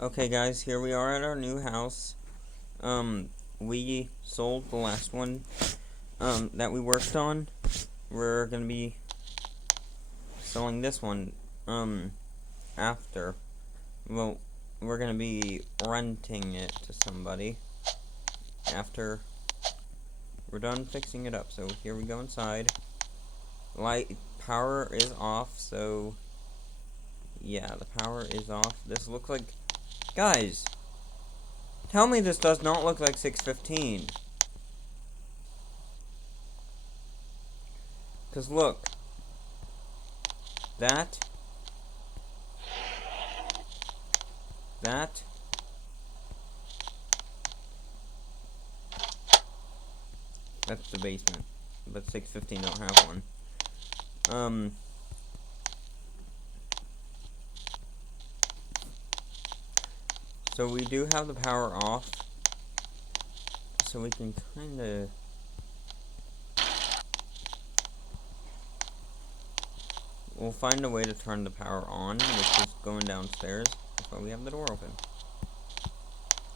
Okay, guys, here we are at our new house. We sold the last one, that we worked on. We're gonna be selling this one, after. Well, we're gonna be renting it to somebody after we're done fixing it up. So here we go inside. Power is off, so yeah, the power is off. This looks like, guys, tell me this does not look like 615. Cause look, that, that, that's the basement, but 615 don't have one. So we do have the power off, so we can kinda, we'll find a way to turn the power on, which is going downstairs. That's why we have the door open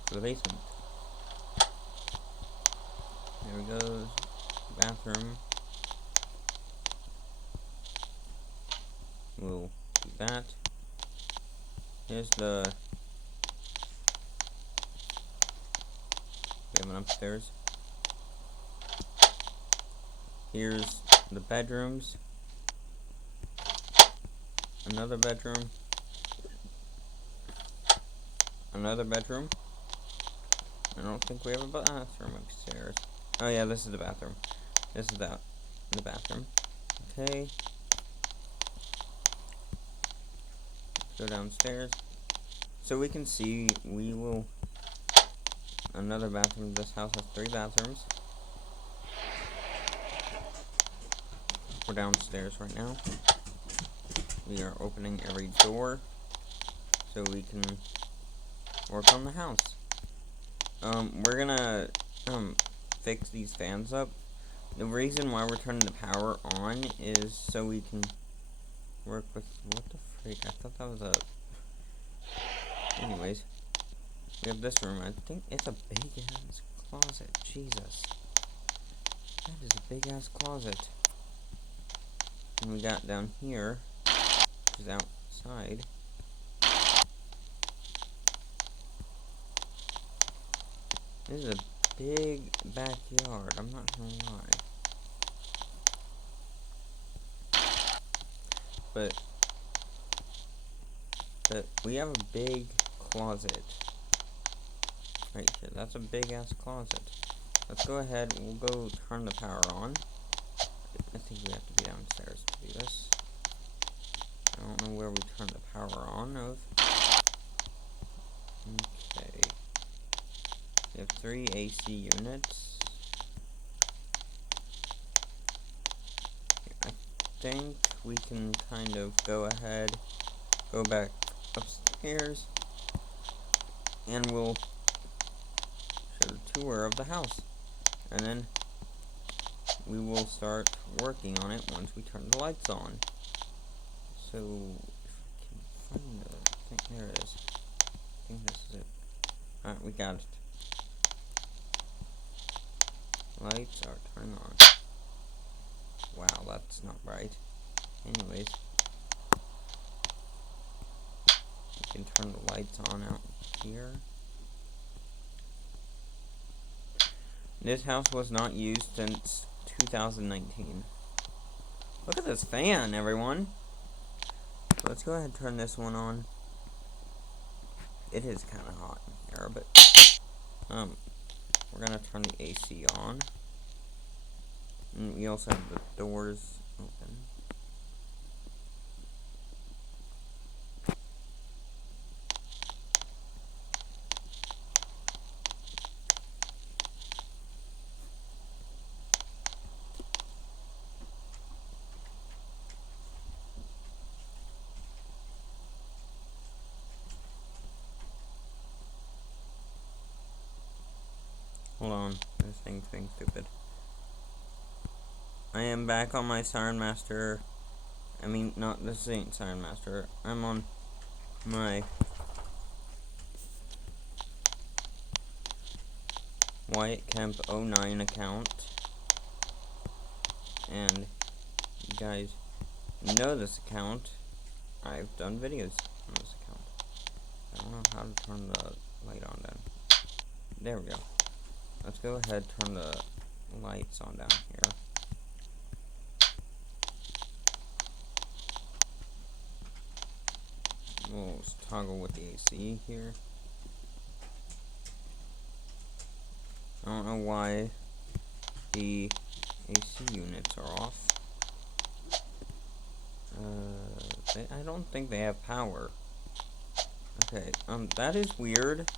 for the basement. There we go, bathroom. We'll do that. Here's the, we have an upstairs. Here's the bedrooms. Another bedroom. Another bedroom. I don't think we have a bathroom upstairs. Oh yeah, this is the bathroom. This is the bathroom. Okay. Go downstairs. So we can see, another bathroom. This house has 3 bathrooms. We're downstairs right now. We are opening every door so we can work on the house. We're gonna fix these fans up. The reason why we're turning the power on is so we can work with, what the freak, I thought that was a, anyways, we have this room. I think it's a big ass closet. Jesus, that is a big ass closet. And we got down here, which is outside. This is a big backyard, I'm not gonna lie. But we have a big closet right here. That's a big ass closet. Let's go ahead, we'll go turn the power on. I think we have to be downstairs to do this. I don't know where we turn the power on of. Okay. We have 3 AC units. I think we can kind of go ahead, go back upstairs, and we'll show the tour of the house. And then we will start working on it once we turn the lights on. So, if I can find the thing, there it is. I think this is it. Alright, we got it. Lights are turned on. Wow, that's not right. Anyways, we can turn the lights on out here. This house was not used since 2019. Look at this fan, everyone. So let's go ahead and turn this one on. It is kind of hot in here, but we're gonna turn the AC on. And we also have the doors open. Hold on, this thing's being stupid. I am back on my Siren Master. This ain't Siren Master. I'm on my Wyatt Kemp 09 account, and you guys know this account. I've done videos on this account. I don't know how to turn the light on then. There we go. Let's go ahead and turn the lights on down here. We'll toggle with the AC here. I don't know why the AC units are off. I don't think they have power. Okay, that is weird.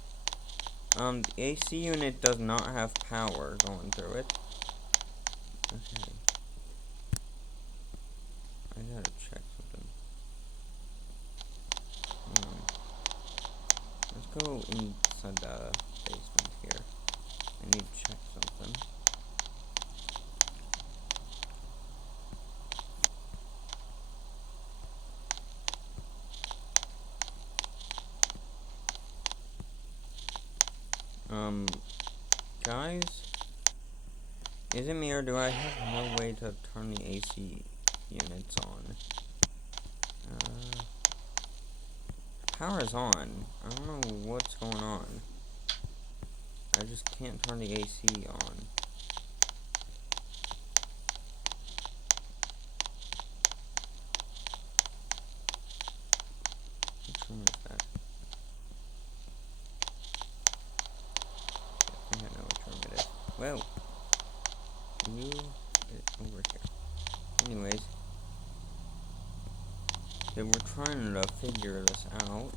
The AC unit does not have power going through it. Okay. I gotta check something. Let's go inside the basement here. I need to check something. Guys? Is it me or do I have no way to turn the AC units on? Power is on. I don't know what's going on. I just can't turn the AC on. Which one is that? I think I know which one it is. Well, you is over here. Anyways, so we're trying to figure this out.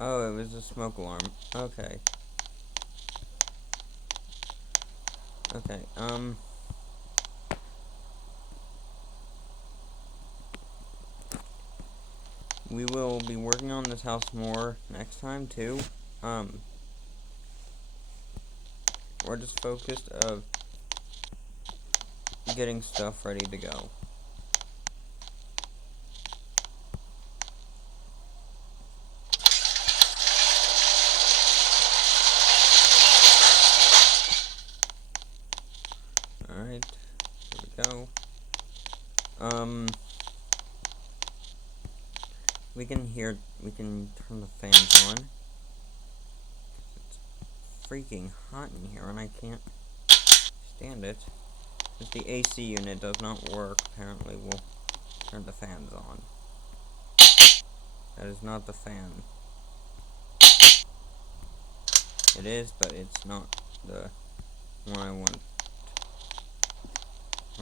Oh, it was a smoke alarm. Okay. Okay, we will be working on this house more next time, too. We're just focused of getting stuff ready to go. Alright, here we go. We can turn the fans on. It's freaking hot in here and I can't stand it. If the AC unit does not work, apparently we'll turn the fans on. That is not the fan. It is, but it's not the one I want.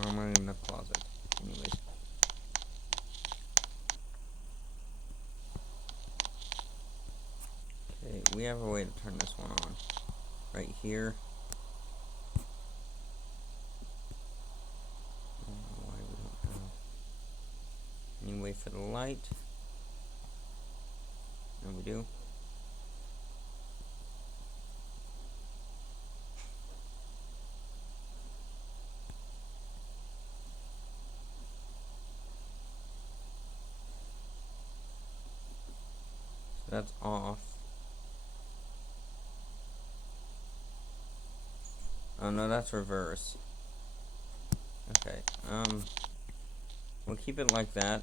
I'm in the closet. Anyways. Okay, we have a way to turn this one on. Right here. I don't know why we don't have any way for the light. No, we do. So that's off. Oh no, that's reverse. Okay, we'll keep it like that.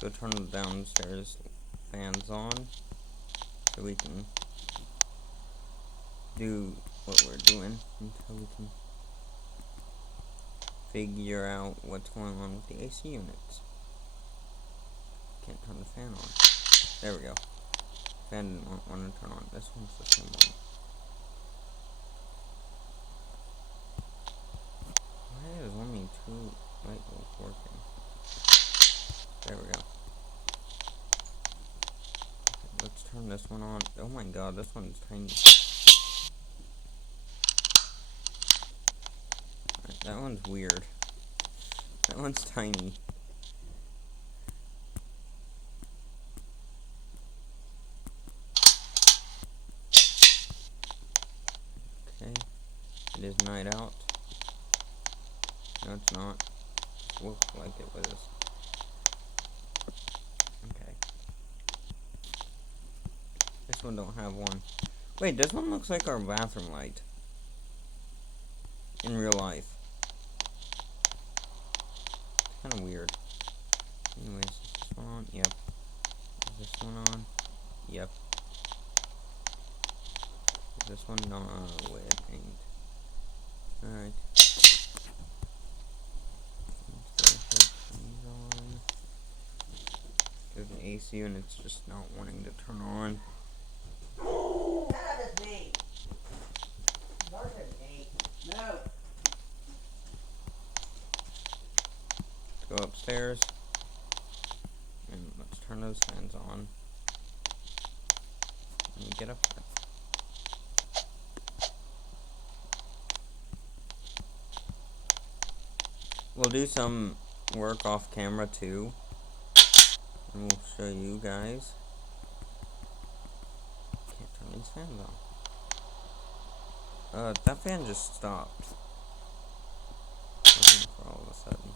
Go turn the downstairs fans on so we can do what we're doing until we can figure out what's going on with the AC units. Can't turn the fan on. There we go. Fan didn't want to turn on. This one's the same one. Why is only 2 light bulbs working? There we go. Okay, let's turn this one on. Oh my god, this one's tiny. Right, that one's weird. That one's tiny. Okay. It is night out. No, it's not. look like it was. Okay. This one don't have one. Wait, this one looks like our bathroom light. In real life. It's kind of weird. Anyways, is this one on? Yep. Is this one on? Yep. Is this one not on? Oh, wait, it ain't. Alright. There's an AC and it's just not wanting to turn on. That is me. Yours is me. No. Let's go upstairs. And let's turn those fans on. And get up there. We'll do some work off camera too. And we'll show you guys. Can't turn these fans on. That fan just stopped. For all of a sudden.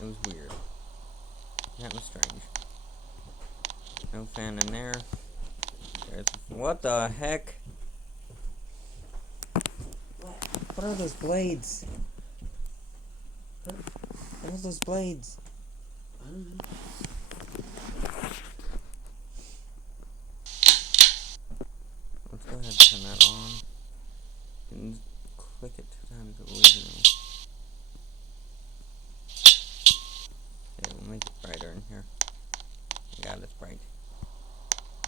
It was weird. That was strange. No fan in there. What the heck? What are those blades? What are those blades? I don't know. Let's go ahead and turn that on. And click it 2 times, it will leave me. Okay, we'll make it brighter in here. God, it's bright.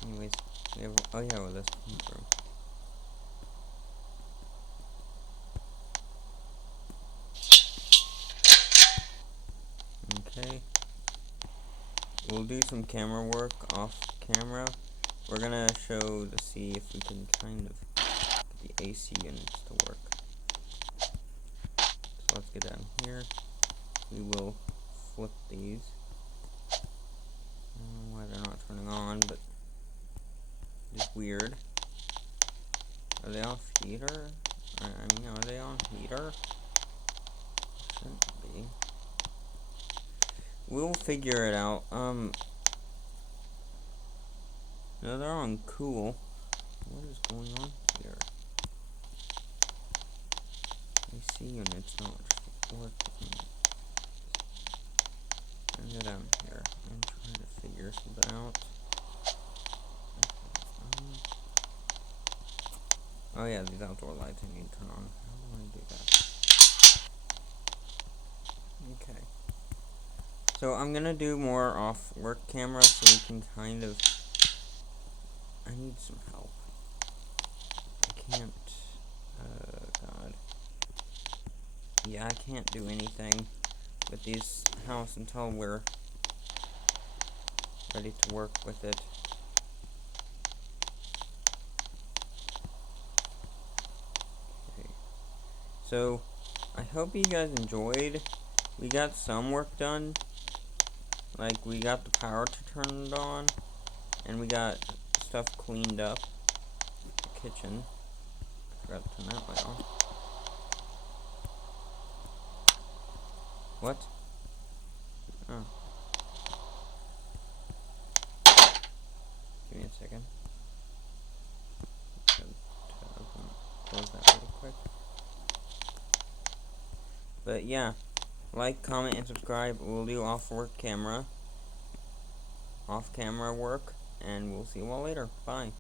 Anyways, we have, oh yeah, well, this room. Okay. We'll do some camera work off camera. We're gonna show to see if we can kind of get the AC units to work. So let's get down here. We will flip these. I don't know why they're not turning on, but it's weird. Are they off heater? I mean, are they on heater? Shouldn't be. We'll figure it out. No, they're on cool. What is going on here? AC units not working. Let me go down here and try to figure something out. Oh yeah, these outdoor lights I need to turn on. How do I do that? Okay. So I'm gonna do more off work camera so we can kind of. I need some help. I can't. God. Yeah, I can't do anything with this house until we're ready to work with it. Okay. So, I hope you guys enjoyed. We got some work done. Like, we got the power turned on. And we got stuff cleaned up. The kitchen. Forgot to turn that light on. What? Oh. Give me a second. Close that really quick. But yeah, like, comment, and subscribe. We'll do off camera work, and we'll see you all later. Bye.